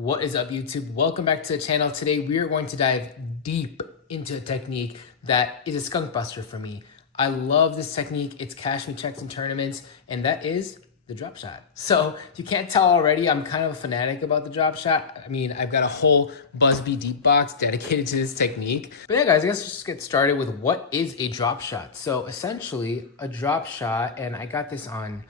What is up, YouTube? Welcome back to the channel. Today we are going to dive deep into a technique that is a skunk buster for me. I love this technique. It's cashed me checks in tournaments, and that is the drop shot. So if you can't tell already, I'm kind of a fanatic about the drop shot. I mean, I've got a whole Busby deep box dedicated to this technique. But yeah, guys, I guess let's just get started with what is a drop shot. So essentially a drop shot, and I got this on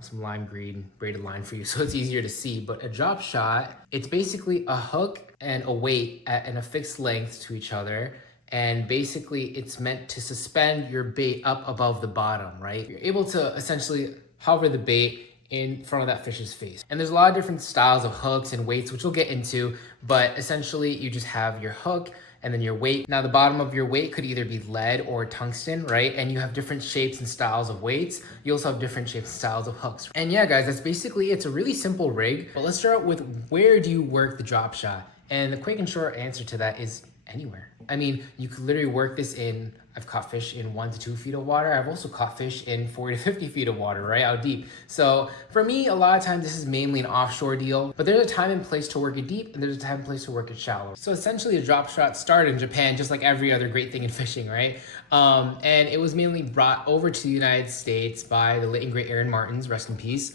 some lime green braided line for you so it's easier to see, but a drop shot, it's basically a hook and a weight at a fixed length to each other, and basically it's meant to suspend your bait up above the bottom, right? You're able to essentially hover the bait in front of that fish's face. And there's a lot of different styles of hooks and weights, which we'll get into, but essentially you just have your hook and then your weight. Now the bottom of your weight could either be lead or tungsten, right? And you have different shapes and styles of weights. You also have different shapes and styles of hooks. And yeah, guys, that's basically, it's a really simple rig, but let's start with where do you work the drop shot? And the quick and short answer to that is anywhere. I mean, you could literally work this in, I've caught fish in 1 to 2 feet of water. I've also caught fish in 40 to 50 feet of water, right out deep. So for me, a lot of times this is mainly an offshore deal, but there's a time and place to work it deep and there's a time and place to work it shallow. So essentially a drop shot started in Japan, just like every other great thing in fishing, right? And it was mainly brought over to the United States by the late and great Aaron Martins, rest in peace.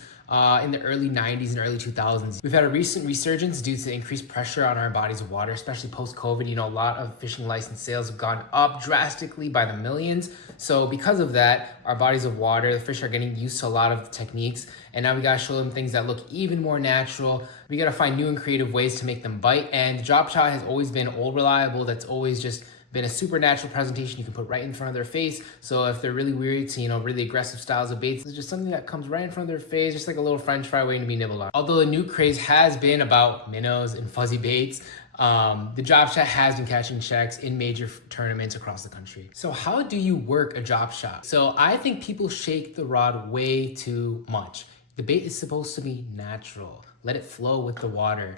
In the early 90s and early 2000s. We've had a recent resurgence due to increased pressure on our bodies of water, especially post-COVID. You know, a lot of fishing license sales have gone up drastically by the millions. So because of that, our bodies of water, the fish are getting used to a lot of the techniques, and now we gotta show them things that look even more natural. We gotta find new and creative ways to make them bite, and the drop shot has always been old reliable. That's always just been a supernatural presentation you can put right in front of their face. So if they're really weary to, really aggressive styles of baits, it's just something that comes right in front of their face, just like a little French fry waiting to be nibbled on. Although the new craze has been about minnows and fuzzy baits, the drop shot has been catching checks in major tournaments across the country. So how do you work a drop shot? So I think people shake the rod way too much. The bait is supposed to be natural. Let it flow with the water.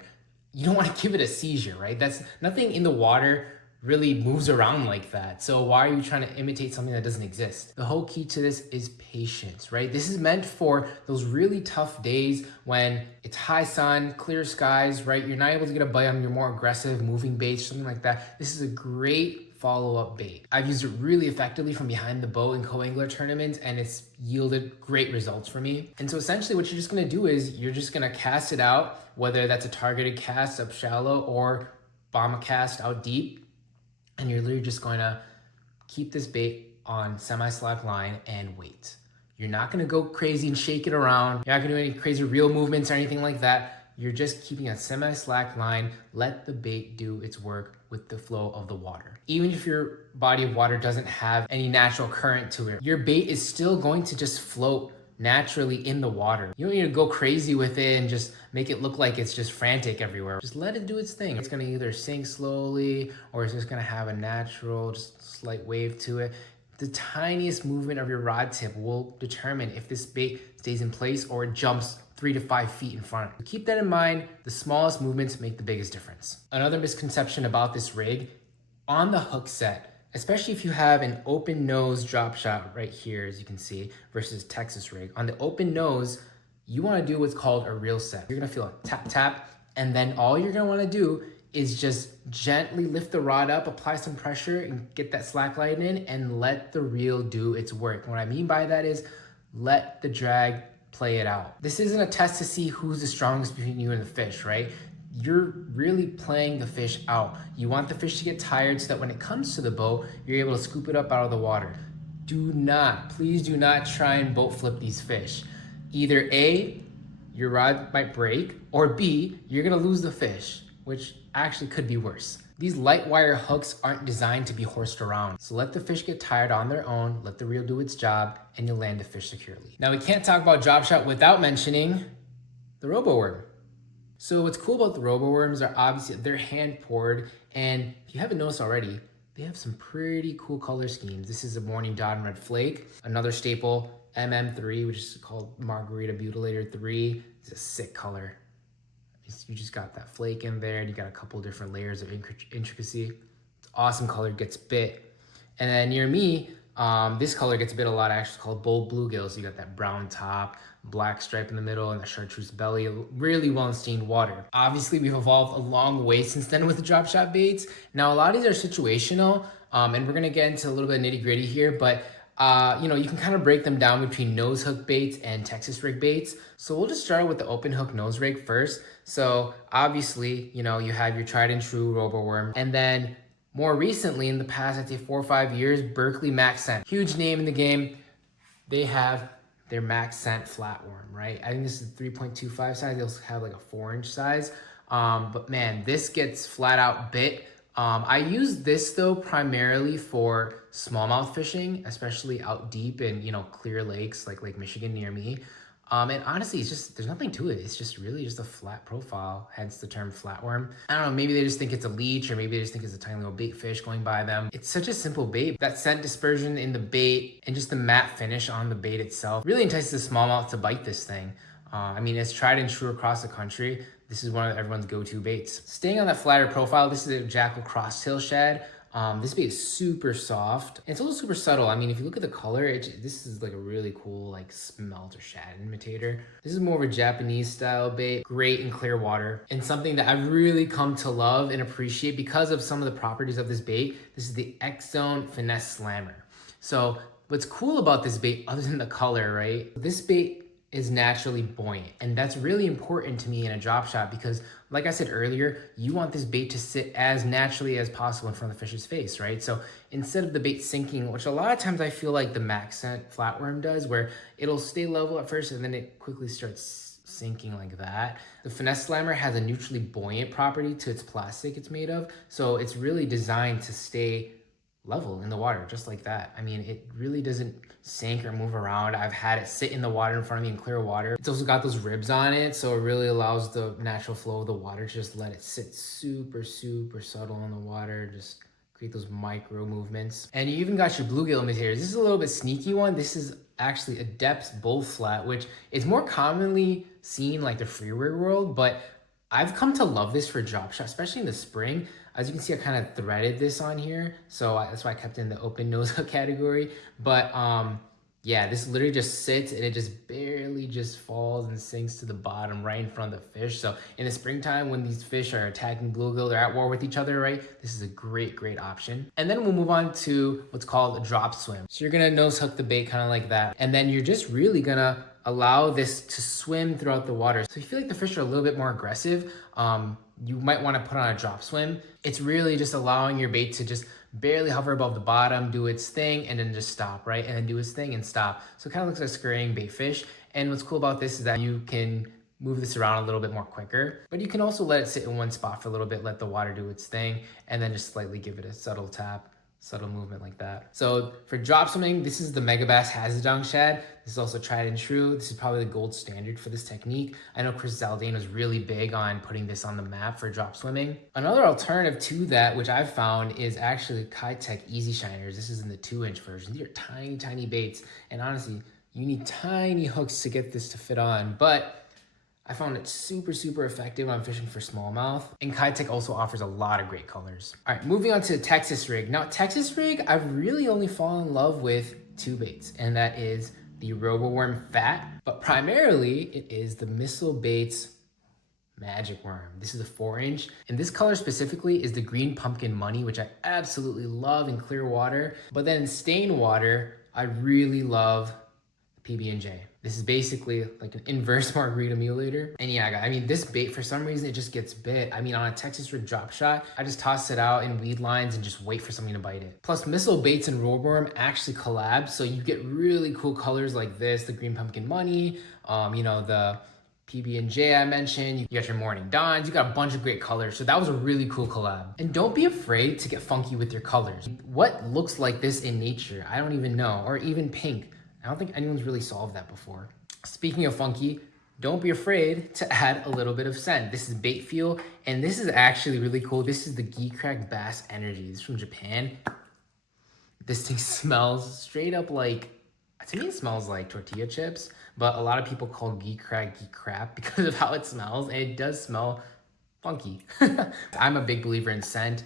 You don't want to give it a seizure, right? That's nothing in the water really moves around like that. So why are you trying to imitate something that doesn't exist? The whole key to this is patience, right? This is meant for those really tough days when it's high sun, clear skies, right? You're not able to get a bite on your more aggressive moving baits, something like that. This is a great follow-up bait. I've used it really effectively from behind the boat in co-angler tournaments, and it's yielded great results for me. And so essentially what you're just gonna do is you're just gonna cast it out, whether that's a targeted cast up shallow or bomb a cast out deep. And you're literally just going to keep this bait on semi-slack line and wait. You're not going to go crazy and shake it around. You're not going to do any crazy reel movements or anything like that. You're just keeping a semi-slack line. Let the bait do its work with the flow of the water. Even if your body of water doesn't have any natural current to it, your bait is still going to just float naturally in the water. You don't need to go crazy with it and just make it look like it's just frantic everywhere. Just let it do its thing. It's gonna either sink slowly or it's just gonna have a natural, just slight wave to it. The tiniest movement of your rod tip will determine if this bait stays in place or it jumps 3 to 5 feet in front. Keep that in mind. The smallest movements make the biggest difference. Another misconception about this rig, on the hook set, especially if you have an open nose drop shot right here, as you can see, versus Texas rig. On the open nose, you wanna do what's called a reel set. You're gonna feel a tap, tap, and then all you're gonna wanna do is just gently lift the rod up, apply some pressure, and get that slack line in, and let the reel do its work. What I mean by that is, let the drag play it out. This isn't a test to see who's the strongest between you and the fish, right? You're really playing the fish out. You want the fish to get tired so that when it comes to the boat, you're able to scoop it up out of the water. Please do not try and boat flip these fish. Either A, your rod might break, or B, you're gonna lose the fish, which actually could be worse. These light wire hooks aren't designed to be horsed around. So let the fish get tired on their own, let the reel do its job, and you'll land the fish securely. Now we can't talk about drop shot without mentioning the Roboworm. So what's cool about the Roboworms are obviously they're hand poured, and if you haven't noticed already, they have some pretty cool color schemes. This is a Morning Dawn Red Flake, another staple, MM3, which is called Margarita Butylator 3. It's a sick color. You just got that flake in there, and you got a couple different layers of intricacy. It's awesome color, gets bit. And then near me, This color gets a bit a lot, actually, called bold bluegill. So you got that brown top, black stripe in the middle, and the chartreuse belly. Really well stained water. Obviously, we've evolved a long way since then with the drop shot baits. Now, a lot of these are situational, and we're gonna get into a little bit of nitty gritty here, but you know, you can kind of break them down between nose hook baits and Texas rig baits. So we'll just start with the open hook nose rig first. So obviously, you know, you have your tried and true Roboworm, and then more recently, in the past, I'd say 4 or 5 years, Berkeley Max Scent. Huge name in the game. They have their Max Scent flatworm, right? I think this is 3.25 size. They also have like a 4-inch size. But man, this gets flat out bit. I use this though primarily for smallmouth fishing, especially out deep in, you know, clear lakes like Lake Michigan near me. And honestly, it's just, there's nothing to it. It's just really just a flat profile, hence the term flatworm. I don't know, maybe they just think it's a leech, or maybe they just think it's a tiny little bait fish going by them. It's such a simple bait. That scent dispersion in the bait and just the matte finish on the bait itself really entices the smallmouth to bite this thing. I mean, it's tried and true across the country. This is one of everyone's go-to baits. Staying on that flatter profile, this is a Jackal Crosstail Shad. This bait is super soft. And it's also super subtle. I mean, if you look at the color, this is like a really cool like smelt or shad imitator. This is more of a Japanese style bait, great in clear water, and something that I've really come to love and appreciate because of some of the properties of this bait. This is the X-Zone Finesse Slammer. So what's cool about this bait, other than the color, right? This bait is naturally buoyant, and that's really important to me in a drop shot because, like I said earlier, you want this bait to sit as naturally as possible in front of the fish's face, right? So instead of the bait sinking, which a lot of times I feel like the Max Scent flatworm does, where it'll stay level at first and then it quickly starts sinking like that. The Finesse Slammer has a neutrally buoyant property to its plastic it's made of, so it's really designed to stay level in the water, just like that. I mean, it really doesn't sink or move around. I've had it sit in the water in front of me in clear water. It's also got those ribs on it, so it really allows the natural flow of the water to just let it sit super, super subtle in the water, just create those micro movements. And you even got your bluegill imitators. This is a little bit sneaky one. This is actually a depth bull flat, which is more commonly seen like the freeware world, but I've come to love this for drop shot, especially in the spring. As you can see, I kind of threaded this on here, so that's why I kept it in the open nose hook category. But yeah, this literally just sits and it just barely just falls and sinks to the bottom right in front of the fish. So in the springtime, when these fish are attacking bluegill, they're at war with each other, right? This is a great, great option. And then we'll move on to what's called a drop swim. So you're gonna nose hook the bait kind of like that. And then you're just really gonna allow this to swim throughout the water. So if you feel like the fish are a little bit more aggressive, you might want to put on a drop swim. It's really just allowing your bait to just barely hover above the bottom, do its thing, and then just stop, right? And then do its thing and stop. So it kind of looks like a scurrying bait fish. And what's cool about this is that you can move this around a little bit more quicker, but you can also let it sit in one spot for a little bit, let the water do its thing, and then just slightly give it a subtle tap, subtle movement like that. So for drop swimming, this is the Megabass Hazardong Shad. This is also tried and true. This is probably the gold standard for this technique. I know Chris Zaldane was really big on putting this on the map for drop swimming. Another alternative to that, which I've found, is actually Kitech Easy Shiners. This is in the 2-inch version. These are tiny, tiny baits. And honestly, you need tiny hooks to get this to fit on, but I found it super, super effective when I'm fishing for smallmouth. And Kitech also offers a lot of great colors. All right, moving on to Texas rig. Now, Texas rig, I've really only fallen in love with 2 baits, and that is the Roboworm Fat, but primarily it is the Missile Baits Magic Worm. This is a 4-inch, and this color specifically is the Green Pumpkin Money, which I absolutely love in clear water. But then in stained water, I really love PB&J. This is basically like an inverse margarita mutilator. And yeah, I mean, this bait, for some reason, it just gets bit. I mean, on a Texas rig drop shot, I just toss it out in weed lines and just wait for something to bite it. Plus, Missile Baits and Roboworm actually collab, so you get really cool colors like this, the Green Pumpkin Money, you know, the PB&J I mentioned, you got your Morning Dawns, you got a bunch of great colors. So that was a really cool collab. And don't be afraid to get funky with your colors. What looks like this in nature? I don't even know, or even pink. I don't think anyone's really solved that before. Speaking of funky, don't be afraid to add a little bit of scent. This is bait fuel, and this is actually really cool. This is the Geek Bass Energy. This is from Japan. This thing smells straight up like, to me it smells like tortilla chips, but a lot of people call Geek Crap because of how it smells, and it does smell funky. I'm a big believer in scent.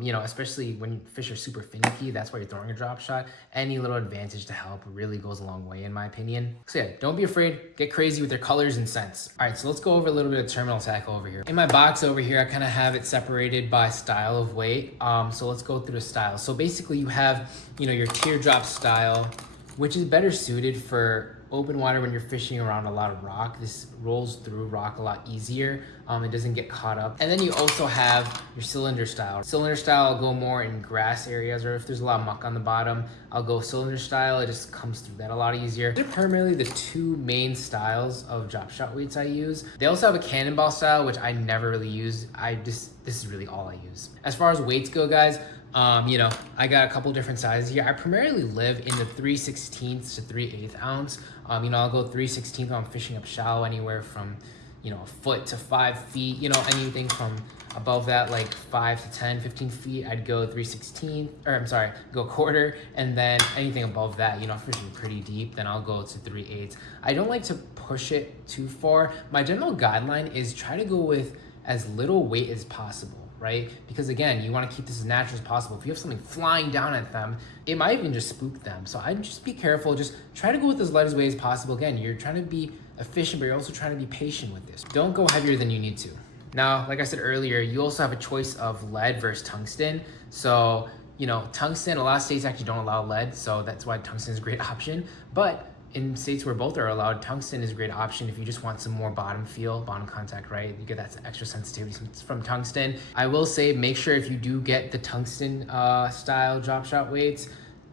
You know, especially when fish are super finicky, that's why you're throwing a drop shot. Any little advantage to help really goes a long way in my opinion. So yeah, don't be afraid, get crazy with your colors and scents. All right, so let's go over a little bit of terminal tackle over here. In my box over here, I kind of have it separated by style of weight. So let's go through the styles. So basically you have, you know, your teardrop style, which is better suited for open water when you're fishing around a lot of rock. This rolls through rock a lot easier. It doesn't get caught up. And then you also have your cylinder style. Cylinder style, I'll go more in grass areas, or if there's a lot of muck on the bottom, I'll go cylinder style. It just comes through that a lot easier. These are primarily the two main styles of drop shot weights I use. They also have a cannonball style, which I never really use. This is really all I use. As far as weights go, guys, you know, I got a couple different sizes here. I primarily live in the 3/16 to 3/8 ounce. You know, I'll go 3/16 if I'm fishing up shallow, anywhere from, you know, a foot to 5 feet. You know, anything from above that, like 5 to 10, 15 feet, I'd go 3/16, or I'm sorry, go quarter. And then anything above that, you know, fishing pretty deep, then I'll go to 3/8. I don't like to push it too far. My general guideline is try to go with as little weight as possible. Right? Because again, you want to keep this as natural as possible. If you have something flying down at them, it might even just spook them. So I'd just be careful. Just try to go with as light as weight as possible. Again, you're trying to be efficient, but you're also trying to be patient with this. Don't go heavier than you need to. Now, like I said earlier, you also have a choice of lead versus tungsten. So, you know, tungsten, a lot of states actually don't allow lead. So that's why tungsten is a great option. But in states where both are allowed, tungsten is a great option if you just want some more bottom feel, bottom contact, right? You get that extra sensitivity from tungsten. I will say, make sure if you do get the tungsten style drop shot weights,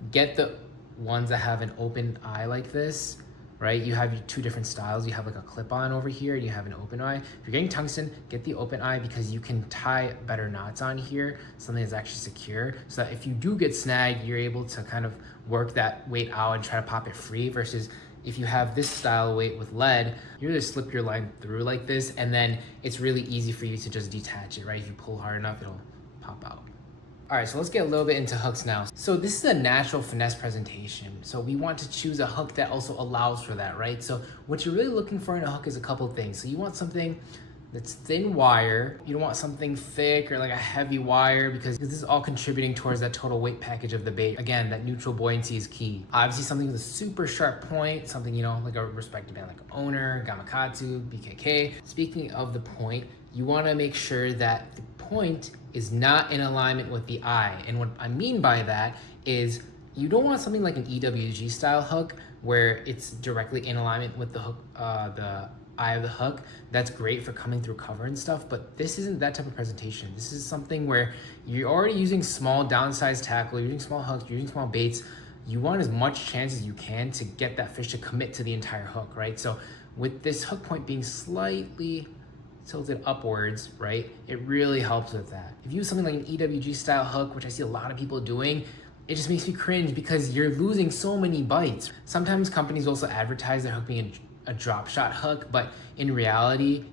get the ones that have an open eye like this, right? You have two different styles. You have like a clip-on over here, and you have an open eye. If you're getting tungsten, get the open eye because you can tie better knots on here, something that's actually secure, so that if you do get snagged, you're able to kind of work that weight out and try to pop it free, versus if you have this style weight with lead, you're gonna slip your line through like this, and then it's really easy for you to just detach it, right? If you pull hard enough, it'll pop out. All right, so let's get a little bit into hooks now. So this is a natural finesse presentation. So we want to choose a hook that also allows for that, right? So what you're really looking for in a hook is a couple of things. So you want something that's thin wire. You don't want something thick or like a heavy wire, because this is all contributing towards that total weight package of the bait. Again, that neutral buoyancy is key. Obviously something with a super sharp point, something, you know, like a respected band like Owner, Gamakatsu, BKK. Speaking of the point, you wanna make sure that the point is not in alignment with the eye. And what I mean by that is you don't want something like an EWG style hook where it's directly in alignment with the hook, the eye of the hook. That's great for coming through cover and stuff, but this isn't that type of presentation. This is something where you're already using small downsized tackle, you're using small hooks, you're using small baits. You want as much chance as you can to get that fish to commit to the entire hook, right? So with this hook point being slightly tilted upwards, right, it really helps with that. If you use something like an EWG style hook, which I see a lot of people doing, it just makes me cringe because you're losing so many bites. Sometimes companies also advertise their hook being a drop shot hook, but in reality,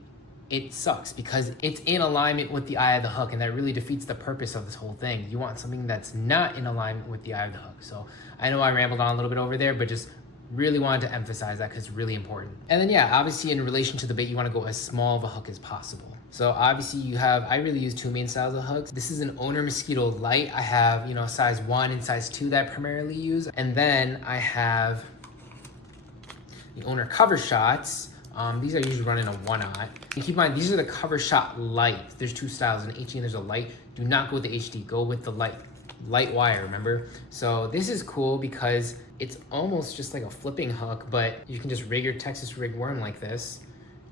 it sucks because it's in alignment with the eye of the hook, and that really defeats the purpose of this whole thing. You want something that's not in alignment with the eye of the hook. So I know I rambled on a little bit over there, but just really wanted to emphasize that because it's really important. And then yeah, obviously in relation to the bait, you want to go as small of a hook as possible. So obviously you have, I really use two main styles of hooks. This is an Owner Mosquito Light. I have, you know, size 1 and size 2 that I primarily use. And then I have the Owner Cover Shots. These are usually running a 1/0. And keep in mind, these are the Cover Shot Light. There's two styles, an HD and there's a light. Do not go with the HD, go with the light wire, remember? So this is cool because it's almost just like a flipping hook, but you can just rig your Texas rig worm like this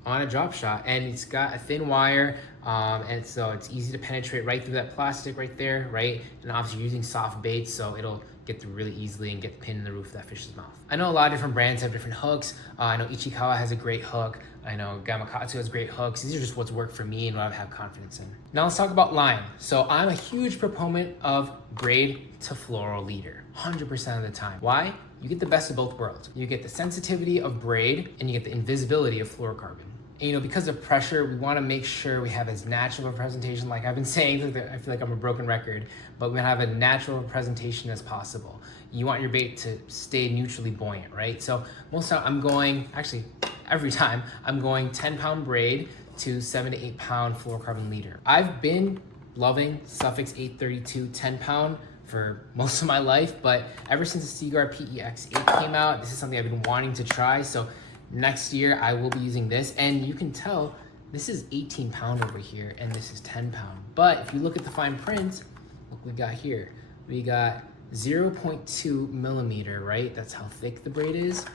on a drop shot, and it's got a thin wire, and so it's easy to penetrate right through that plastic right there, right? And obviously you're using soft baits, so it'll get through really easily and get the pin in the roof of that fish's mouth. I know a lot of different brands have different hooks. I know Ichikawa has a great hook. I know Gamakatsu has great hooks. These are just what's worked for me and what I have confidence in. Now let's talk about line. So I'm a huge proponent of braid to fluoro leader, 100% of the time. Why? You get the best of both worlds. You get the sensitivity of braid and you get the invisibility of fluorocarbon. And, you know, because of pressure, we want to make sure we have as natural a presentation, like I've been saying, I feel like I'm a broken record, but we have a natural presentation as possible. You want your bait to stay neutrally buoyant, right? So most of the time I'm going, actually every time, I'm going 10-pound braid to 7 to 8 pound fluorocarbon leader. I've been loving Suffix 832 10 pound for most of my life, but ever since the Seaguar PEX8 came out, this is something I've been wanting to try. So next year I will be using this, and you can tell this is 18 pound over here and this is 10 pound. But if you look at the fine print, look what we got here. We got 0.2 millimeter, right? That's how thick the braid is.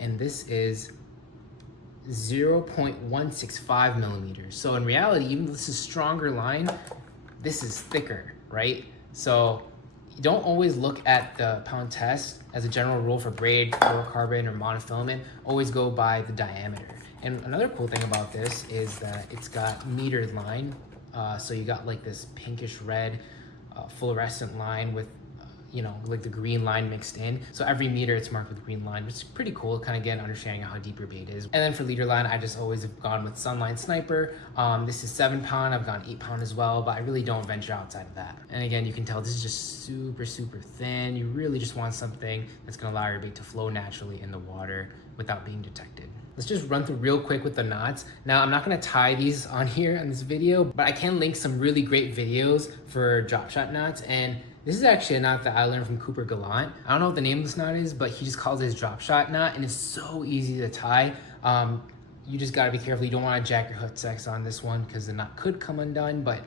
And this is 0.165 millimeters. So in reality, even though this is stronger line, this is thicker, right? So you don't always look at the pound test as a general rule for braid, fluorocarbon, or monofilament. Always go by the diameter. And another cool thing about this is that it's got metered line. So you got like this pinkish red fluorescent line with you know, like the green line mixed in. So every meter it's marked with green line, which is pretty cool, kind of get an understanding of how deep your bait is. And then for leader line, I just always have gone with Sunline Sniper. This is 7 pound, I've gone 8 pound as well, but I really don't venture outside of that. And again, you can tell this is just super, super thin. You really just want something that's gonna allow your bait to flow naturally in the water without being detected. Let's just run through real quick with the knots. Now, I'm not gonna tie these on here in this video, but I can link some really great videos for drop shot knots. And this is actually a knot that I learned from Cooper Gallant. I don't know what the name of this knot is, but he just calls it his drop shot knot, and it's so easy to tie. You just gotta be careful. You don't wanna jack your hook sex on this one because the knot could come undone, but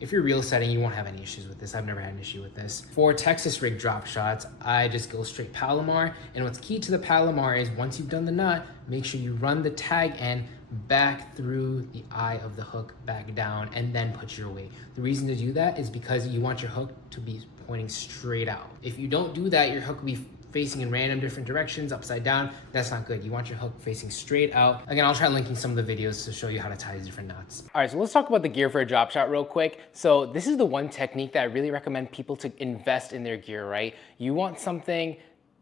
if you're reel setting, you won't have any issues with this. I've never had an issue with this. For Texas rig drop shots, I just go straight Palomar, and what's key to the Palomar is once you've done the knot, make sure you run the tag end back through the eye of the hook, back down, and then put your weight. The reason to do that is because you want your hook to be pointing straight out. If you don't do that, your hook will be facing in random different directions, upside down. That's not good. You want your hook facing straight out. Again, I'll try linking some of the videos to show you how to tie these different knots. All right, so let's talk about the gear for a drop shot real quick. So this is the one technique that I really recommend people to invest in their gear, right? You want something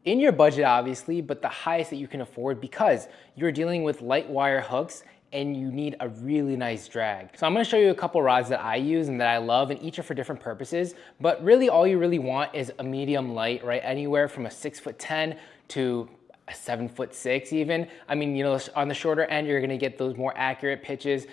in your budget, obviously, but the highest that you can afford because you're dealing with light wire hooks and you need a really nice drag. So I'm gonna show you a couple rods that I use and that I love, and each are for different purposes, but really all you really want is a medium light, right? Anywhere from a 6'10" to a 7'6" even. I mean, you know, on the shorter end, you're gonna get those more accurate pitches,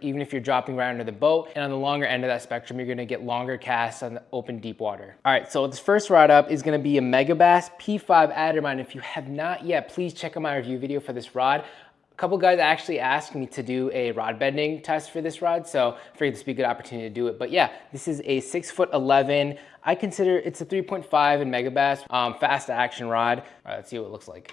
even if you're dropping right under the boat. And on the longer end of that spectrum, you're gonna get longer casts on the open deep water. All right, so this first rod up is gonna be a Megabass P5 Addermine. If you have not yet, please check out my review video for this rod. A couple guys actually asked me to do a rod bending test for this rod, so I figured this would be a good opportunity to do it. But yeah, this is a 6'11". I consider it's a 3.5 in Megabass, fast action rod. All right, let's see what it looks like.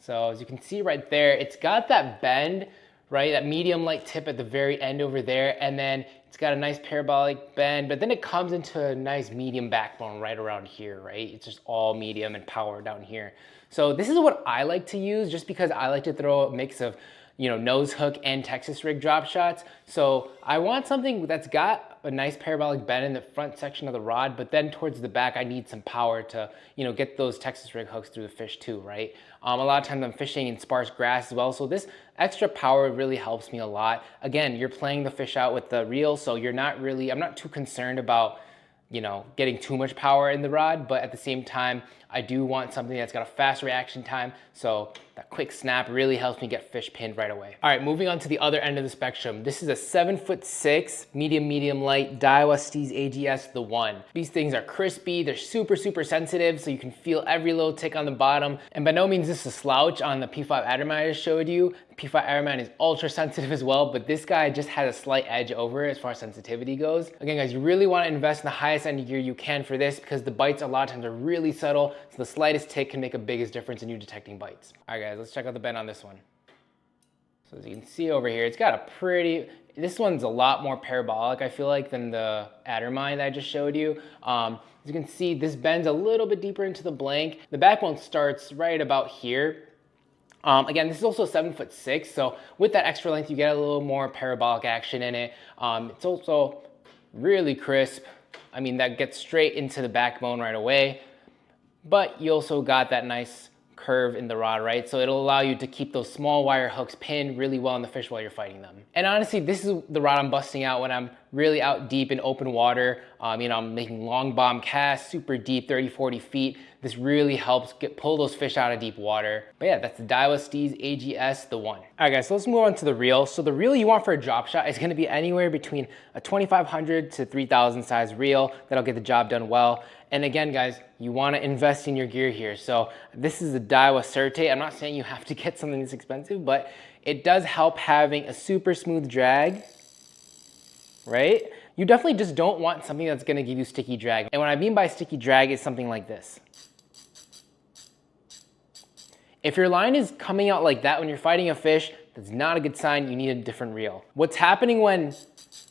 So as you can see right there, it's got that bend, right? That medium light tip at the very end over there, and then it's got a nice parabolic bend, but then it comes into a nice medium backbone right around here, right? It's just all medium and power down here. So this is what I like to use just because I like to throw a mix of, you know, nose hook and Texas rig drop shots. So I want something that's got a nice parabolic bend in the front section of the rod, but then towards the back, I need some power to, you know, get those Texas rig hooks through the fish too, right? A lot of times I'm fishing in sparse grass as well. So this extra power really helps me a lot. Again, you're playing the fish out with the reel, so you're not really, I'm not too concerned about, you know, getting too much power in the rod, but at the same time, I do want something that's got a fast reaction time, so that quick snap really helps me get fish pinned right away. All right, moving on to the other end of the spectrum. This is a 7'6", medium light Daiwa Steez AGS The One. These things are crispy, they're super sensitive, so you can feel every little tick on the bottom. And by no means is this a slouch on the P5 Addermine I just showed you. The P5 Addermine is ultra sensitive as well, but this guy just has a slight edge over it as far as sensitivity goes. Again, guys, you really want to invest in the highest end of gear you can for this because the bites a lot of times are really subtle, so the slightest tick can make a biggest difference in you detecting bites. All right, guys, let's check out the bend on this one. So as you can see over here, it's got a pretty, this one's a lot more parabolic, I feel like, than the Addermine that I just showed you. As you can see, this bends a little bit deeper into the blank. The backbone starts right about here. Again, this is also 7'6", so with that extra length, you get a little more parabolic action in it. It's also really crisp. I mean, that gets straight into the backbone right away, but you also got that nice curve in the rod, right? So it'll allow you to keep those small wire hooks pinned really well in the fish while you're fighting them. And honestly, this is the rod I'm busting out when I'm really out deep in open water. You know, I'm making long bomb casts, super deep, 30, 40 feet. This really helps pull those fish out of deep water. But yeah, that's the Daiwa Steez AGS, the one. All right guys, so let's move on to the reel. So the reel you want for a drop shot is gonna be anywhere between a 2,500 to 3,000 size reel. That'll get the job done well. And again, guys, you wanna invest in your gear here. So this is a Daiwa Certate. I'm not saying you have to get something that's expensive, but it does help having a super smooth drag, right? You definitely just don't want something that's gonna give you sticky drag. And what I mean by sticky drag is something like this. If your line is coming out like that when you're fighting a fish, that's not a good sign. You need a different reel. What's happening when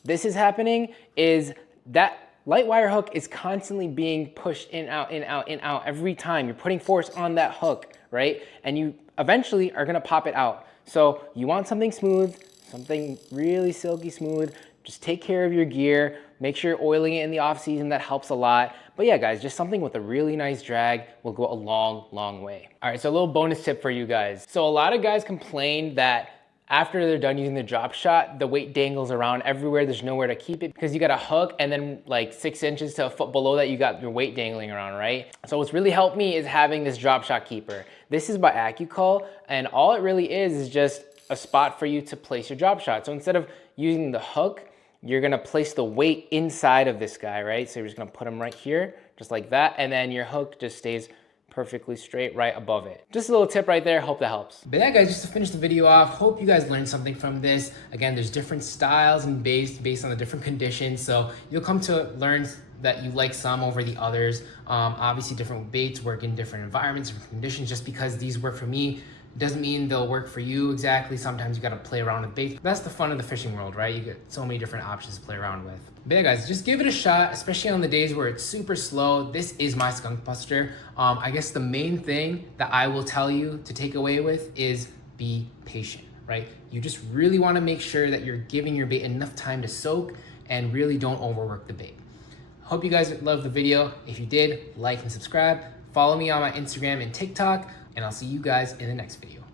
this is happening is that light wire hook is constantly being pushed in, out, in, out, in, out every time. You're putting force on that hook, right? And you eventually are gonna pop it out. So you want something smooth, something really silky smooth. Just take care of your gear. Make sure you're oiling it in the off season. That helps a lot. But yeah, guys, just something with a really nice drag will go a long, long way. All right, so a little bonus tip for you guys. So a lot of guys complain that after they're done using the drop shot, the weight dangles around everywhere. There's nowhere to keep it because you got a hook and then like 6 inches to a foot below that, you got your weight dangling around, right? So what's really helped me is having this drop shot keeper. This is by AccuCull, and all it really is just a spot for you to place your drop shot. So instead of using the hook, you're gonna place the weight inside of this guy, right? So you're just gonna put him right here, just like that, and then your hook just stays perfectly straight right above it. Just a little tip right there, hope that helps. But yeah guys, just to finish the video off, hope you guys learned something from this. Again, there's different styles and based on the different conditions, so you'll come to learn that you like some over the others. Obviously different baits work in different environments, different conditions. Just because these work for me doesn't mean they'll work for you exactly. Sometimes you gotta play around with baits. That's the fun of the fishing world, right? You get so many different options to play around with. But yeah guys, just give it a shot, especially on the days where it's super slow. This is my skunk buster. I guess the main thing that I will tell you to take away with is be patient, right? You just really wanna make sure that you're giving your bait enough time to soak and really don't overwork the bait. Hope you guys loved the video. If you did, like and subscribe. Follow me on my Instagram and TikTok, and I'll see you guys in the next video.